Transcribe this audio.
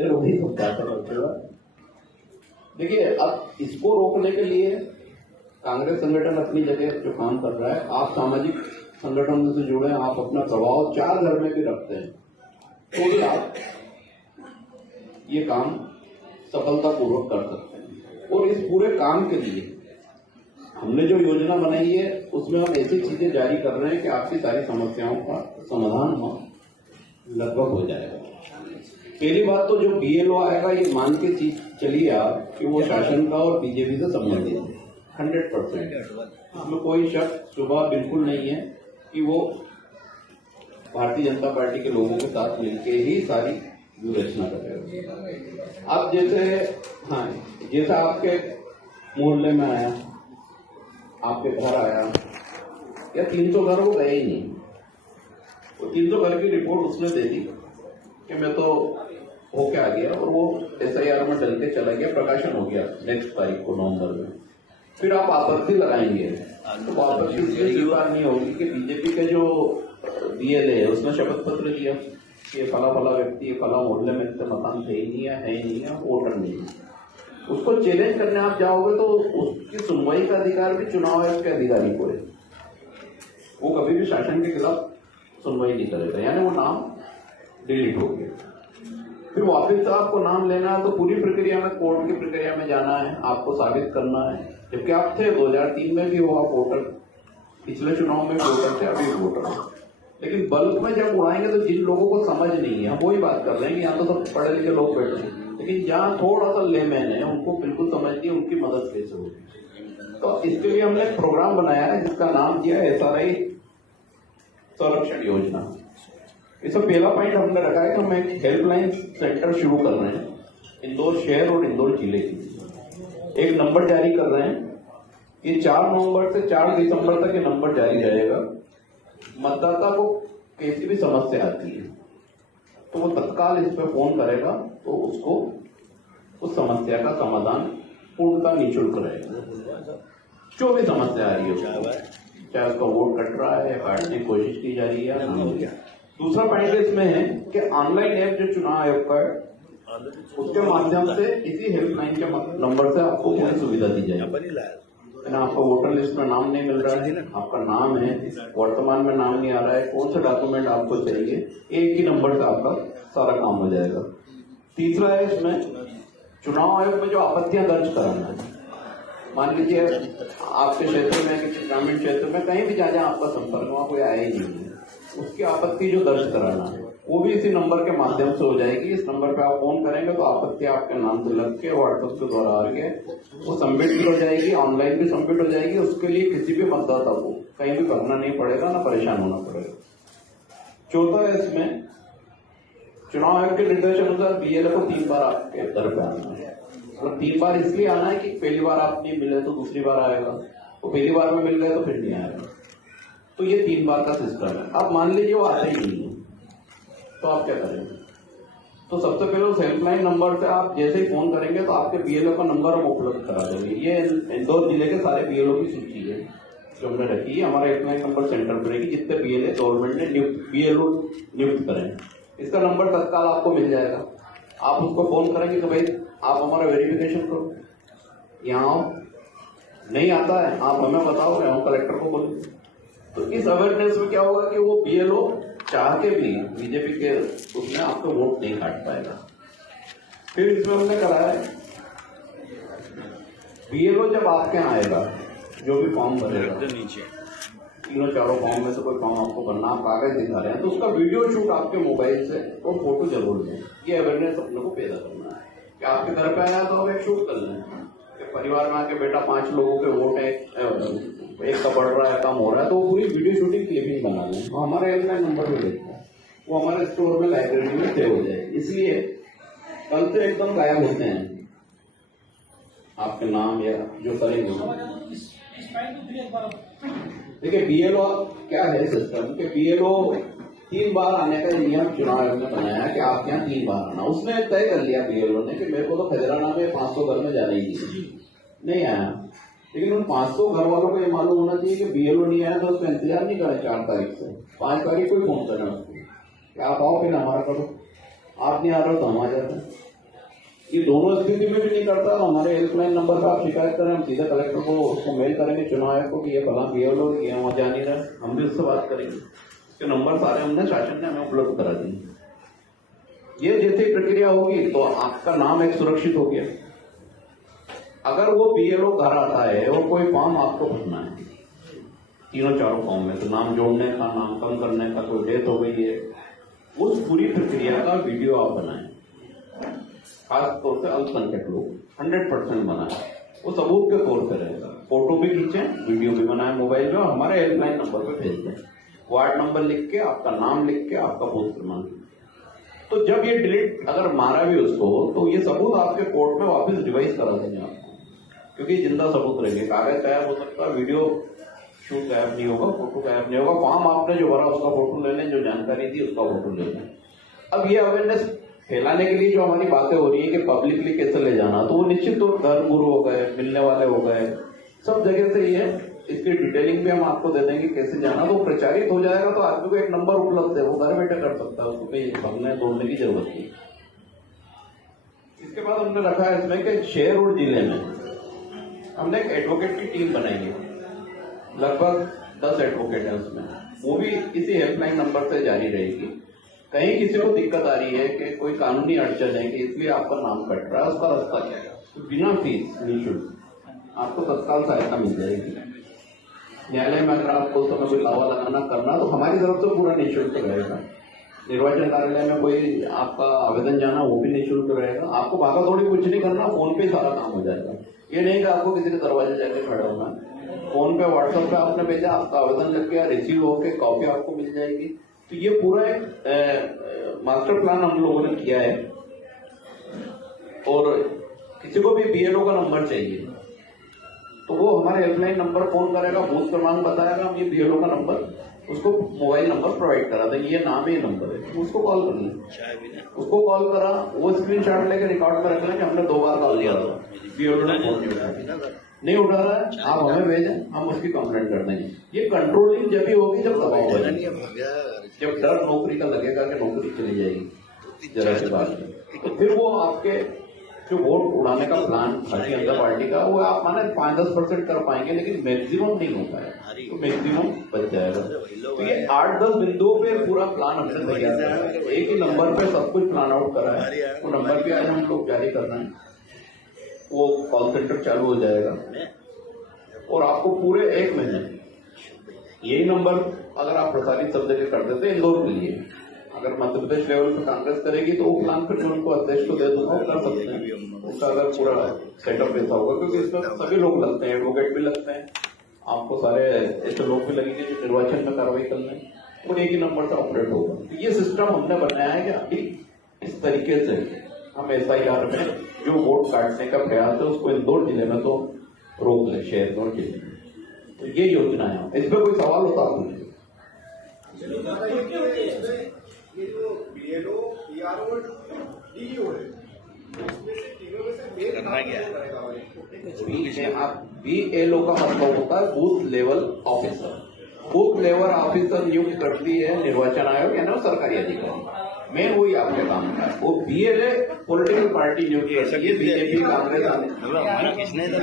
वही सब बातें करते हुआ। देखिए, अब इसको रोकने के लिए कांग्रेस संगठन अपनी जगह जो काम कर रहा है, आप सामाजिक संगठनों से जुड़े, आप अपना प्रभाव 4 घर में भी रखते हैं, तो भी आप ये काम सफलतापूर्वक कर सकते हैं। और इस पूरे काम के लिए हमने जो योजना बनाई है उसमें हम ऐसी चीजें जारी कर रहे हैं कि आपकी सारी समस्याओं का समाधान लगभग हो जाएगा। पहली बात तो जो बीएलओ आएगा, ये मान के चलिए आप कि वो शासन का और बीजेपी से संबंधित है 100%। इसमें कोई शक सुबह बिल्कुल नहीं है कि वो भारतीय जनता पार्टी के लोगों के साथ मिलकर ही सारी व्यूहरचना करेगा। अब जैसे आपके मोहल्ले में आया, आपके घर आया, या 300 घर वो गए ही नहीं, वो 300 घर की रिपोर्ट उसने दे दी कि मैं तो होके आ गया, और वो SIR में डल के चला गया, प्रकाशन हो गया नेक्स्ट तारीख को नवंबर में। फिर आप आपत्ति लगाएंगे तो आपत्ति इसलिए स्वीकार नहीं होगी कि बीजेपी के जो DL है उसने शपथ पत्र दिया कि फला फला व्यक्ति फला मोहल्ले में इतने मकान थे ही नहीं है, वोटर नहीं है। उसको चैलेंज करने आप जाओगे तो उसकी सुनवाई का अधिकार भी चुनाव आयोग के अधिकारी को है। वो कभी भी शासन के खिलाफ सुनवाई नहीं करेगा, यानी वो नाम डिलीट हो गया। फिर वापिस से आपको नाम लेना है तो पूरी प्रक्रिया में, कोर्ट की प्रक्रिया में जाना है, आपको साबित करना है। जबकि आप थे 2003 में भी हो आप वोटर, पिछले चुनाव में वोटर थे, अभी वोटर। लेकिन बल्क में जब उड़ाएंगे तो जिन लोगों को समझ नहीं है, हम वही बात कर रहे हैं कि यहाँ तो सब पढ़े लिखे लोग बैठे हैं, लेकिन जहाँ थोड़ा सा लेमैन है उनको बिल्कुल समझ नहीं उनकी मदद कैसे होगी। तो इसके लिए हमने एक प्रोग्राम बनाया है जिसका नाम दिया SRI संरक्षण योजना। इसमें पहला पॉइंट हमने रखा है कि हम एक हेल्पलाइन सेंटर शुरू कर रहे हैं इंदौर शहर और इंदौर जिले की। एक नंबर जारी कर रहे हैं, ये 4 नवंबर से 4 दिसंबर तक ये नंबर जारी रहेगा। मतदाता को कैसी भी समस्या आती है तो वो तत्काल इस पर फोन करेगा तो उसको उस समस्या का समाधान पूर्णतः निःशुल्क रहेगा। जो भी समस्या आ रही हो, चाहे उसका वोट कट रहा है या काटने की कोशिश की जा रही है। दूसरा पॉइंट इसमें है कि ऑनलाइन ऐप जो चुनाव आयोग का है उसके माध्यम से इसी हेल्पलाइन के नंबर से आपको पूरी सुविधा दी जाएगी। आपका वोटर लिस्ट में नाम नहीं मिल रहा है, आपका नाम है वर्तमान में नाम नहीं आ रहा है, कौन सा डॉक्यूमेंट आपको चाहिए, एक ही नंबर से आपका सारा काम हो जाएगा। तीसरा है इसमें चुनाव आयोग में जो आपत्तियां दर्ज कराना है। मान लीजिए आपके क्षेत्र में, किसी ग्रामीण क्षेत्र में कहीं भी जहाँ आपका संपर्क वहां कोई आया ही नहीं है, उसकी आपत्ति जो दर्ज कराना है वो भी इसी नंबर के माध्यम से हो जाएगी। इस नंबर पे आप फोन करेंगे तो आपत्ति आपके नाम से लग के व्हाट्सएप के द्वारा आके वो सबमिट भी हो जाएगी, ऑनलाइन भी सबमिट हो जाएगी। उसके लिए किसी भी मतदाता को कहीं भी करना नहीं पड़ेगा, ना परेशान होना पड़ेगा। चौथा है इसमें चुनाव आयोग के निर्देशानुसार BLO को 3 बार आपके घर पे आना है। मतलब 3 बार इसलिए आना है कि पहली बार आप नहीं मिले तो दूसरी बार आएगा, तो पहली बार में मिल गए तो फिर नहीं आएगा। तो ये 3 बार का सिस्टम है। अब मान लीजिए वो आते ही नहीं है तो आप क्या करेंगे? तो सबसे पहले उस हेल्पलाइन नंबर से आप जैसे ही फोन करेंगे तो आपके BLO का नंबर हम उपलब्ध करा देंगे। ये इंदौर जिले के सारे BLO की सूची है जो हमने रखी है। हमारा हेल्पलाइन नंबर सेंटर पर रहेगी, जितने BLA गवर्नमेंट ने BLO नियुक्त करें, इसका नंबर तत्काल आपको मिल जाएगा। आप उसको फोन करेंगे तो भाई आप हमारा वेरिफिकेशन करो, यहाँ नहीं आता है आप हमें बताओ, हम कलेक्टर को बोलेंगे। तो इस अवेयरनेस में क्या होगा कि वो BLO चाह के भी बीजेपी के उसमें आपको वोट नहीं काट पाएगा। फिर इसमें हमने कराया है BLO जब आपके यहाँ आएगा, जो भी फॉर्म भरेगा, 3-4 फॉर्म में से कोई फॉर्म आपको भरना, आप कागज दिखा रहे हैं तो उसका वीडियो शूट आपके मोबाइल से और फोटो जरूर लें। ये अवेयरनेस अपने को पैदा करना है कि आपके घर पे आया तो आप एक शूट कर लें कि परिवार में आके बेटा 5 लोगों के वोट है, एक का बढ़ रहा है, कम हो रहा है, तो पूरी वीडियो शूटिंग क्लिपिंग बना लें। वो हमारे हेल्पलाइन नंबर पे देखता है, वो हमारे स्टोर में लाइब्रेरी में सेव हो जाए। इसलिए कल से एकदम गायब होते हैं आपके नाम या जो करेंगे। देखिए BLO क्या है सिस्टम कि BLO 3 बार आने का नियम चुनाव आयोग ने बनाया कि आपके यहाँ 3 बार आना। उसने तय कर लिया BLO ने कि मेरे को तो खजराना में 500 घर में जाना ही नहीं आया, लेकिन उन 500 घर वालों को ये मालूम होना चाहिए कि BLO नहीं आया तो उसका इंतजार नहीं करें 4 तारीख से, 5 तारीख को ही फोन करना उसको कि आप आओ, फिर हमारा करो, आप नहीं आ रहे हो तो हम आ जाते हैं। ये दोनों स्थिति में भी नहीं करता तो हमारे हेल्पलाइन नंबर पर आप शिकायत करें, हम सीधा कलेक्टर को उसको मेल करेंगे चुनाव आयोग को कि ये फला बीएलओ ये वहां जा नहीं रहा, हम भी उससे बात करेंगे। इसके नंबर सारे हमने शासन ने हमें उपलब्ध करा दिए। ये जैसी प्रक्रिया होगी तो आपका नाम एक सुरक्षित हो गया। अगर वो बीएलओ घर आता है और कोई फॉर्म आपको भरना है, तीनों चारों फॉर्म में तो नाम जोड़ने का, नाम कम करने का, कोई डेथ हो गई है, उस पूरी प्रक्रिया का वीडियो आप बनाएं। खास तौर से अल्पसंख्यक लोग 100% बनाए, वो सबूत के तौर पर रहेगा। फोटो भी खींचें, वीडियो भी बनाए मोबाइल में और हमारे हेल्पलाइन नंबर पे भेज दें। वार्ड नंबर लिख के, आपका नाम लिख के, आपका बूथ क्रमांक। तो जब ये डिलीट अगर मारा भी उसको तो ये सबूत आपके कोर्ट में वापस रिवाइज करा देंगे आपको, क्योंकि जिंदा सबूत रहेंगे। कागज गायब हो सकता है, वीडियो शूट गायब नहीं होगा, फोटो गायब नहीं होगा। फॉर्म आपने जो भरा उसका फोटो ले लें, जो जानकारी दी उसका फोटो ले लें। अब ये अवेयरनेस फैलाने के लिए जो हमारी बातें हो रही है कि पब्लिकली कैसे ले जाना, तो वो निश्चित तौर घर गुरु हो गए, मिलने वाले हो गए, सब जगह से ये इसकी डिटेलिंग भी हम आपको दे देंगे कैसे जाना। तो प्रचारित हो जाएगा तो आदमी को एक नंबर उपलब्ध है, वो घर बैठे कर सकता है, उसको कहीं भगने दौड़ने की जरूरत नहीं। इसके बाद हमने रखा है इसमें कि शहर और जिले में हमने एक एडवोकेट की टीम बनाई है, लगभग 10 एडवोकेट है उसमें, वो भी इसी हेल्पलाइन नंबर से जारी रहेगी। कहीं किसी को दिक्कत आ रही है कि कोई कानूनी अड़चन है कि इसलिए आपका नाम कट रहा है, उसका रास्ता क्या है, तो बिना फीस निःशुल्क आपको तत्काल सहायता मिल जाएगी। न्यायालय में अगर आपको उस समय कोई दावा लगाना करना तो हमारी तरफ से पूरा निःशुल्क रहेगा। निर्वाचन कार्यालय में कोई आपका आवेदन जाना वो भी निःशुल्क रहेगा। आपको भागा दौड़ी कुछ नहीं करना, फोन पे सारा काम हो जाएगा। ये नहीं कि आपको किसी के दरवाजे जाके खड़ा होना, फोन पे व्हाट्सएप पे आपने भेजा, आपका आवेदन लग गया, रिसीव होकर कॉपी आपको मिल जाएगी। तो ये पूरा एक मास्टर प्लान हम लोगों ने किया है। और किसी को भी बीएलओ का नंबर चाहिए तो वो हमारे हेल्पलाइन नंबर फोन करेगा, बूथ क्रमांक बताएगा, हम ये बीएलओ का नंबर उसको मोबाइल नंबर प्रोवाइड करा देंगे, ये नाम ही नंबर है, तो उसको कॉल कर लें। उसको कॉल करा, वो स्क्रीनशॉट लेके रिकॉर्ड में रख लें कि हमने 2 बार कॉल दिया था, बीएलओ ने फोन नहीं उठा रहा है, आप हमें भेजें, हम उसकी कंप्लेंट कर देंगे। ये कंट्रोलिंग जब भी होगी जब दबाव होगा, जब डर नौकरी का लगेगा कि नौकरी चली जाएगी जरा सी बात, तो फिर वो आपके जो वोट उड़ाने का प्लान भारतीय जनता पार्टी का वो आप माने 5-10% कर पाएंगे, लेकिन मैक्सिमम नहीं होता है, तो मैक्सिमम बच जाएगा। तो ये 8-10 बिंदुओं पे पूरा प्लान हमने तैयार किया है, एक ही नंबर पे सब कुछ प्लान आउट करा है। वो नंबर भी आज हम लोग जारी कर रहे हैं, वो कॉल सेंटर चालू हो जाएगा और आपको पूरे 1 महीने यही नंबर अगर आप प्रसारित सब जगह कर देते, इंदौर के लिए अगर मध्य प्रदेश लेवल पे कांग्रेस करेगी तो वो प्लान फिर उनको अध्यक्ष को दे दूंगा, कर सकते हैं उसका अगर पूरा सेटअप ऐसा होगा, क्योंकि इसमें सभी लोग लगते हैं, एडवोकेट भी लगते हैं, आपको सारे ऐसे लोग भी लगेंगे जो निर्वाचन में कार्रवाई कर लें, वो एक ही नंबर से ऑपरेट होगा। तो ये सिस्टम हमने बनाया है कि अभी इस तरीके से हम SIR में जो वोट काटने का प्रयास है उसको इंदौर जिले में तो रोक ले, शहर इंदौर जिले में। तो ये योजना है, इस पर कोई सवाल होता है? ये जो बीएलओ, पीआरओ और डीईओ है, इसमें से तीनों में से मेन काम करेगा। बीएलओ का मतलब होता है booth level officer. Booth level officer नियुक्त करती है निर्वाचन आयोग, यानी वो सरकारी अधिकारी, मेन वही आपके काम का है। वो बीएलए पॉलिटिकल पार्टी नियुक्त करती है, बीजेपी, कांग्रेस।